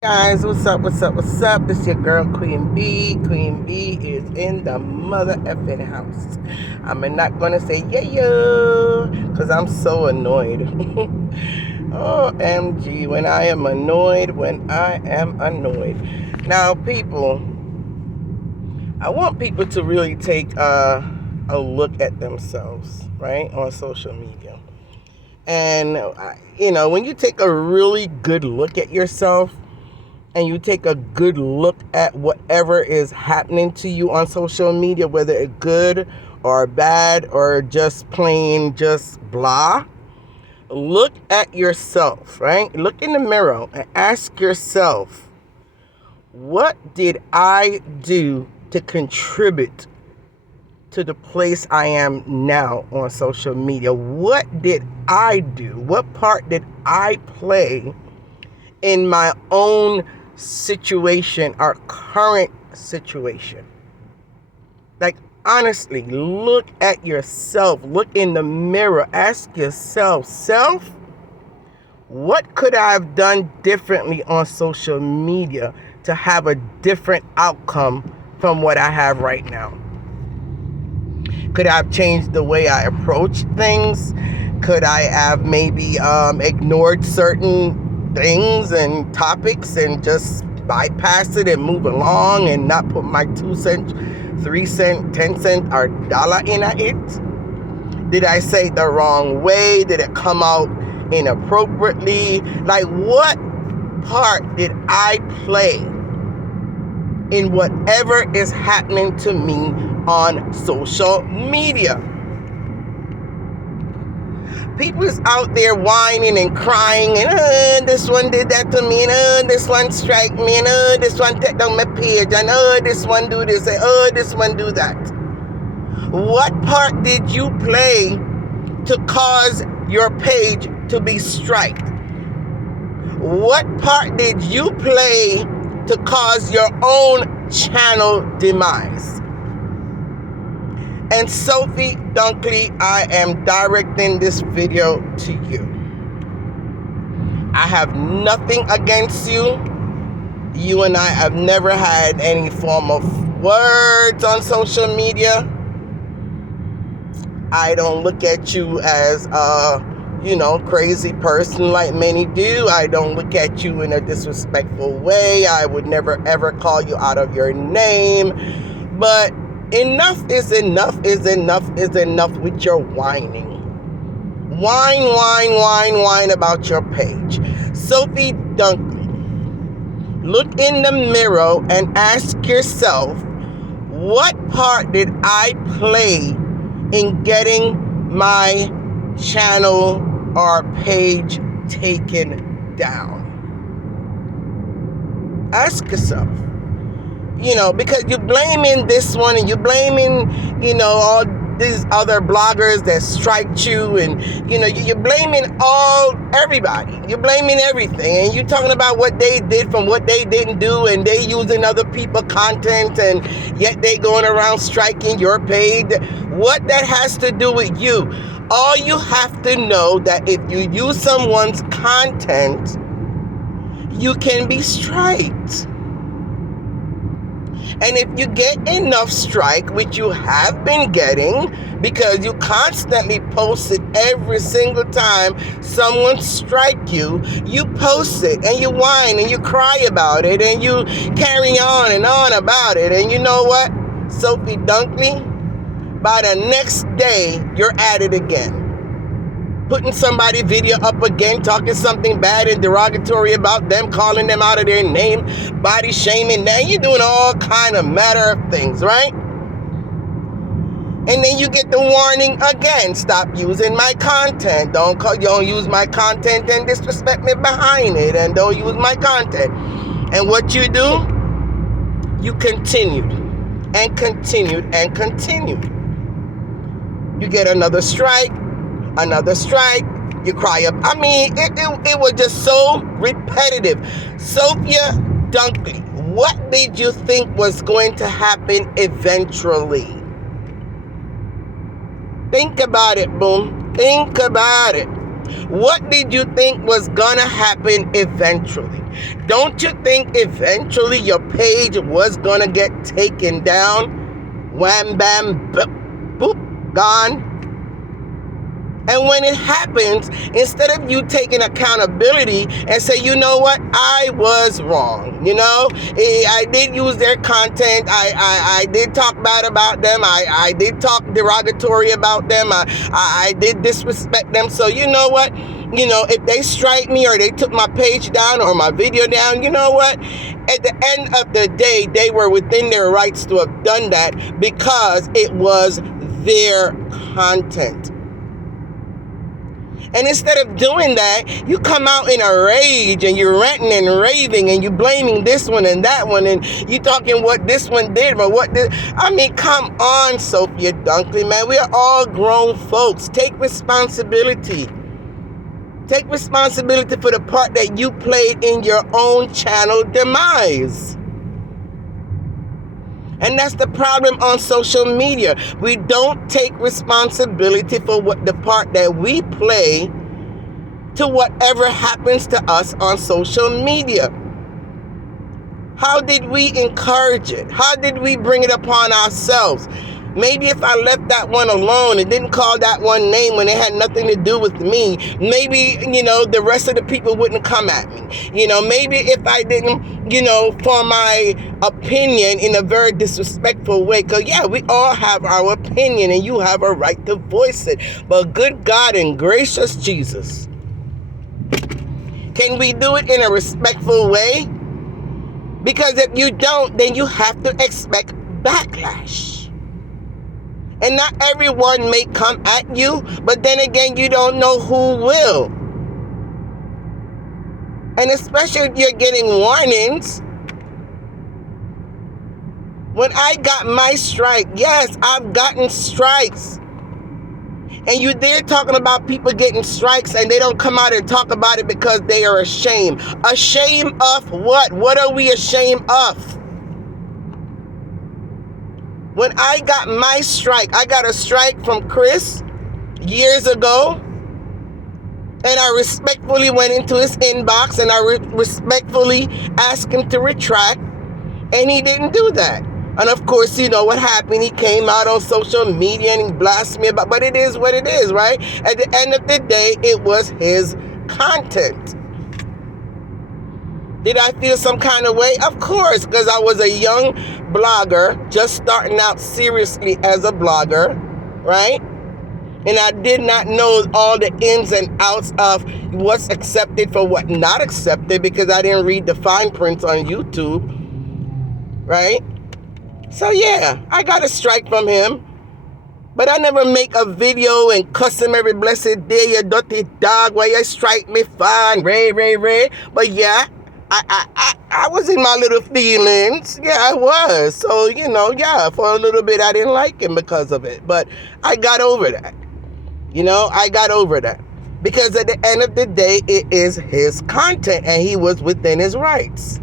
Guys, what's up? This your girl Queen B. Queen B is in the mother effing house. I'm not gonna say yeah, because I'm so annoyed. OMG, when I am annoyed. Now, people, I want people to really take a look at themselves, right, on social media. And, when you take a really good look at yourself, and you take a good look at whatever is happening to you on social media, whether it's good or bad or just plain just blah, look at yourself, right? Look in the mirror and ask yourself, what did I do to contribute to the place I am now on social media? What did I do? What part did I play in my own situation, our current situation? Like, honestly, look at yourself. Look in the mirror. Ask yourself, what could I have done differently on social media to have a different outcome from what I have right now? Could I have changed the way I approach things? Could I have maybe ignored certain things and topics and just bypass it and move along and not put my 2 cent, 3 cent, 10 cent or dollar in it? Did I say it the wrong way? Did it come out inappropriately? Like, what part did I play in whatever is happening to me on social media? People is out there whining and crying and this one did that to me and this one strike me and this one take down my page and this one do this and this one do that. What part did you play to cause your page to be striked? What part did you play to cause your own channel demise? And Sophie Dunkley, I am directing this video to you. I have nothing against you. You and I have never had any form of words on social media. I don't look at you as a, crazy person like many do. I don't look at you in a disrespectful way. I would never ever call you out of your name. But enough is enough with your whining. Whine about your page. Sophie Dunkley, look in the mirror and ask yourself, what part did I play in getting my channel or page taken down? Ask yourself. Because you're blaming this one and you're blaming, all these other bloggers that striked you and, you're blaming everybody. You're blaming everything. And you're talking about what they did from what they didn't do and they using other people's content and yet they going around striking your page. What that has to do with you? All you have to know that if you use someone's content, you can be striked. And if you get enough strike, which you have been getting, because you constantly post it every single time someone strike you, you post it and you whine and you cry about it and you carry on and on about it. And you know what, Sophie Dunkley? By the next day, you're at it again. Putting somebody's video up again, talking something bad and derogatory about them, calling them out of their name, body shaming them. You're doing all kind of matter of things, right? And then you get the warning again. Stop using my content. Don't use my content and disrespect me behind it. And don't use my content. And what you do? You continued and continued and continued. You get another strike, you cry up. I mean, it was just so repetitive. Sophia Dunkley, what did you think was going to happen eventually? Think about it, boom. Think about it. What did you think was gonna happen eventually? Don't you think eventually your page was gonna get taken down? Wham, bam, boop, gone. And when it happens, instead of you taking accountability and say, you know what, I was wrong. You know, I did use their content. I did talk bad about them. I did talk derogatory about them. I did disrespect them. So you know what? You know, if they strike me or they took my page down or my video down, you know what? At the end of the day, they were within their rights to have done that because it was their content. And instead of doing that, you come out in a rage and you're ranting and raving and you're blaming this one and that one and you talking what this one did or what this. I mean, come on, Sophia Dunkley, man. We are all grown folks. Take responsibility. Take responsibility for the part that you played in your own channel demise. And that's the problem on social media. We don't take responsibility for what the part that we play to whatever happens to us on social media. How did we encourage it? How did we bring it upon ourselves? Maybe if I left that one alone and didn't call that one name when it had nothing to do with me, maybe, you know, the rest of the people wouldn't come at me. You know, maybe if I didn't, you know, form my opinion in a very disrespectful way, because, yeah, we all have our opinion and you have a right to voice it. But good God and gracious Jesus, can we do it in a respectful way? Because if you don't, then you have to expect backlash. And not everyone may come at you, but then again, you don't know who will. And especially if you're getting warnings. When I got my strike, yes, I've gotten strikes. And you there talking about people getting strikes and they don't come out and talk about it because they are ashamed. Ashamed of what? What are we ashamed of? When I got my strike, I got a strike from Chris years ago. And I respectfully went into his inbox and I respectfully asked him to retract. And he didn't do that. And of course, you know what happened. He came out on social media and he blasted me about, but it is what it is, right? At the end of the day, it was his content. Did I feel some kind of way? Of course, because I was a young blogger, just starting out seriously as a blogger, right? And I did not know all the ins and outs of what's accepted for what not accepted because I didn't read the fine prints on YouTube, right? So yeah, I got a strike from him. But I never make a video and cuss him every blessed day, you dirty dog, why you strike me fine, ray. But yeah, I was in my little feelings. Yeah, I was. So, you know, yeah, for a little bit I didn't like him because of it. But I got over that. You know, I got over that. Because at the end of the day, it is his content and he was within his rights.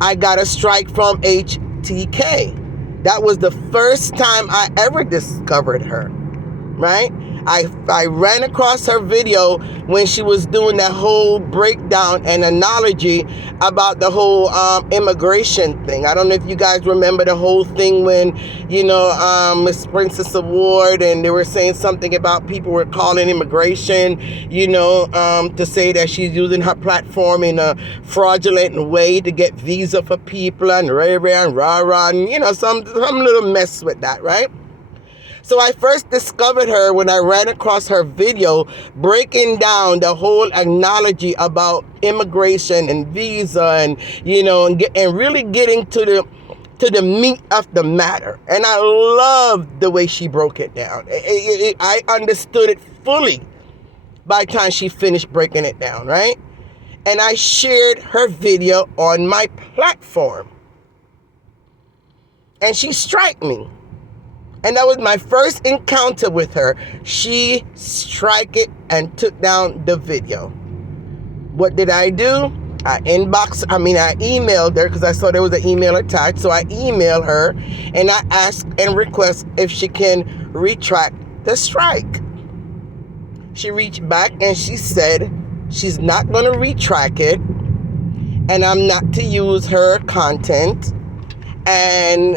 I got a strike from HTK. That was the first time I ever discovered her, right? I ran across her video when she was doing that whole breakdown and analogy about the whole immigration thing. I don't know if you guys remember the whole thing when, you know, Miss Princess Award, and they were saying something about people were calling immigration, you know, to say that she's using her platform in a fraudulent way to get visa for people and rah-rah, and, you know, some little mess with that, right? So I first discovered her when I ran across her video breaking down the whole analogy about immigration and visa and, you know, and really getting to the meat of the matter. And I loved the way she broke it down. I understood it fully by the time she finished breaking it down, right? And I shared her video on my platform. And she struck me. And that was my first encounter with her. She struck it and took down the video. What did I do? I emailed her because I saw there was an email attached. So I emailed her and I asked and request if she can retract the strike. She reached back and she said she's not going to retract it, and I'm not to use her content. And,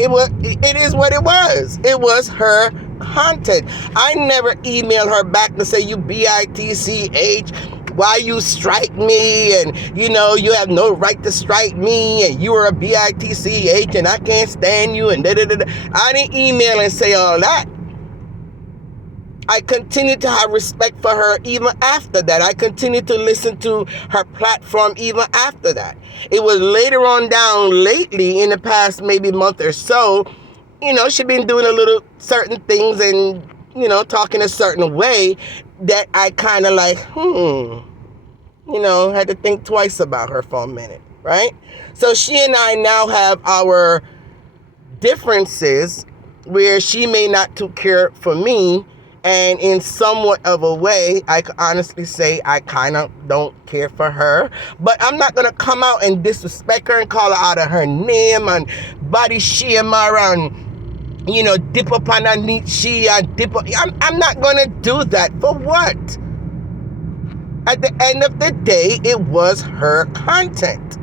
it is what it was. It was her content. I never emailed her back to say, you bitch, why you strike me, and you have no right to strike me, and you are a bitch, and I can't stand you, and da-da-da-da. I didn't email and say all that. I continued to have respect for her even after that. I continued to listen to her platform even after that. It was later on down lately, in the past maybe month or so, she'd been doing a little certain things and, talking a certain way that I kind of like, had to think twice about her for a minute, right? So she and I now have our differences where she may not to care for me, and in somewhat of a way, I can honestly say I kind of don't care for her. But I'm not going to come out and disrespect her and call her out of her name and body shame her and, dip up on her neat she and dip up. I'm not going to do that. For what? At the end of the day, it was her content.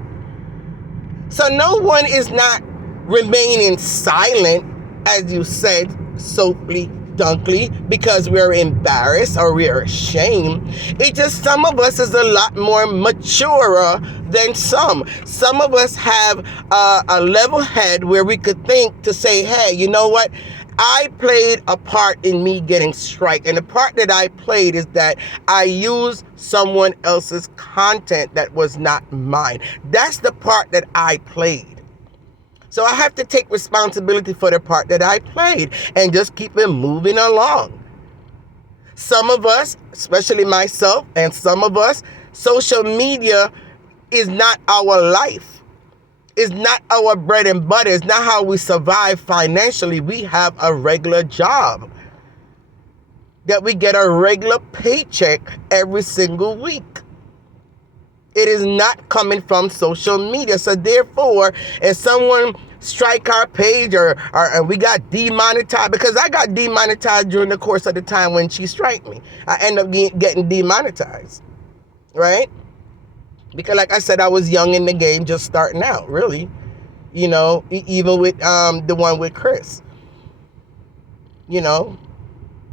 So no one is not remaining silent, as you said, Sophia, Dunkley, because we're embarrassed or we're ashamed. It's just some of us is a lot more mature than some. Some of us have a level head where we could think to say, hey, you know what? I played a part in me getting strike. And the part that I played is that I used someone else's content that was not mine. That's the part that I played. So I have to take responsibility for the part that I played and just keep it moving along. Some of us, especially myself and some of us, social media is not our life. It's not our bread and butter. It's not how we survive financially. We have a regular job that we get a regular paycheck every single week. It is not coming from social media. So therefore, if someone strike our page or we got demonetized, because I got demonetized during the course of the time when she striked me. I end up getting demonetized, right? Because like I said, I was young in the game, just starting out, really. Even with the one with Chris.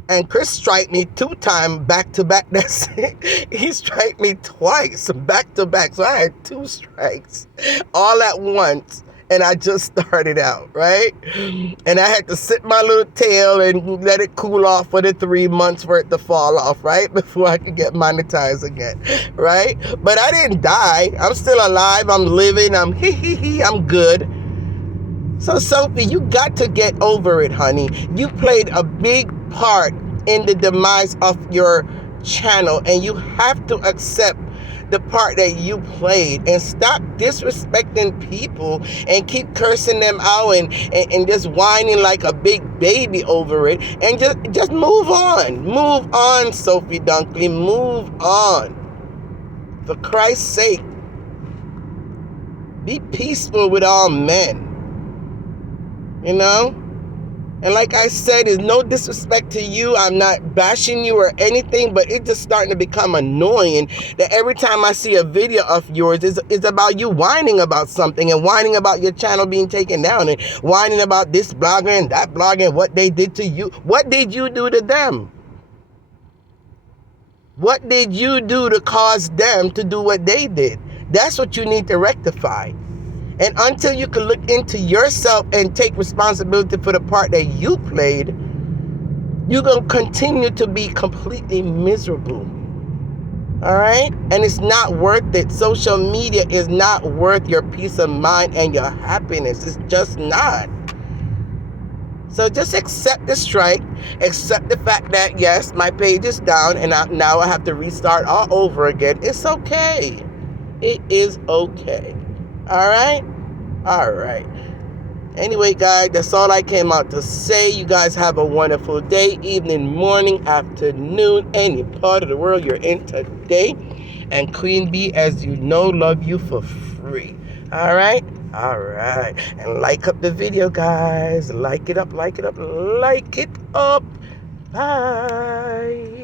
And Chris striked me 2 times back to back. That's it. He striked me twice back to back. So I had 2 strikes all at once. And I just started out, right? And I had to sit my little tail and let it cool off for the 3 months for it to fall off, right? Before I could get monetized again, right? But I didn't die. I'm still alive. I'm living. I'm I'm good. So, Sophie, you got to get over it, honey. You played a big part in the demise of your channel, and you have to accept the part that you played and stop disrespecting people and keep cursing them out and just whining like a big baby over it, and just move on, Sophia Dunkley, move on. For Christ's sake, be peaceful with all men. And like I said, it's no disrespect to you. I'm not bashing you or anything, but it's just starting to become annoying that every time I see a video of yours, it's about you whining about something and whining about your channel being taken down and whining about this blogger and that blogger and what they did to you. What did you do to them? What did you do to cause them to do what they did? That's what you need to rectify. And until you can look into yourself and take responsibility for the part that you played, you're going to continue to be completely miserable. All right? And it's not worth it. Social media is not worth your peace of mind and your happiness. It's just not. So just accept the strike. Accept the fact that, yes, my page is down and now I have to restart all over again. It's okay. It is okay. All right? All right. Anyway, guys, that's all I came out to say. You guys have a wonderful day, evening, morning, afternoon, any part of the world you're in today. And Queen Bee, as you know, love you for free. All right? All right. And like up the video, guys. Like it up, like it up, like it up. Bye.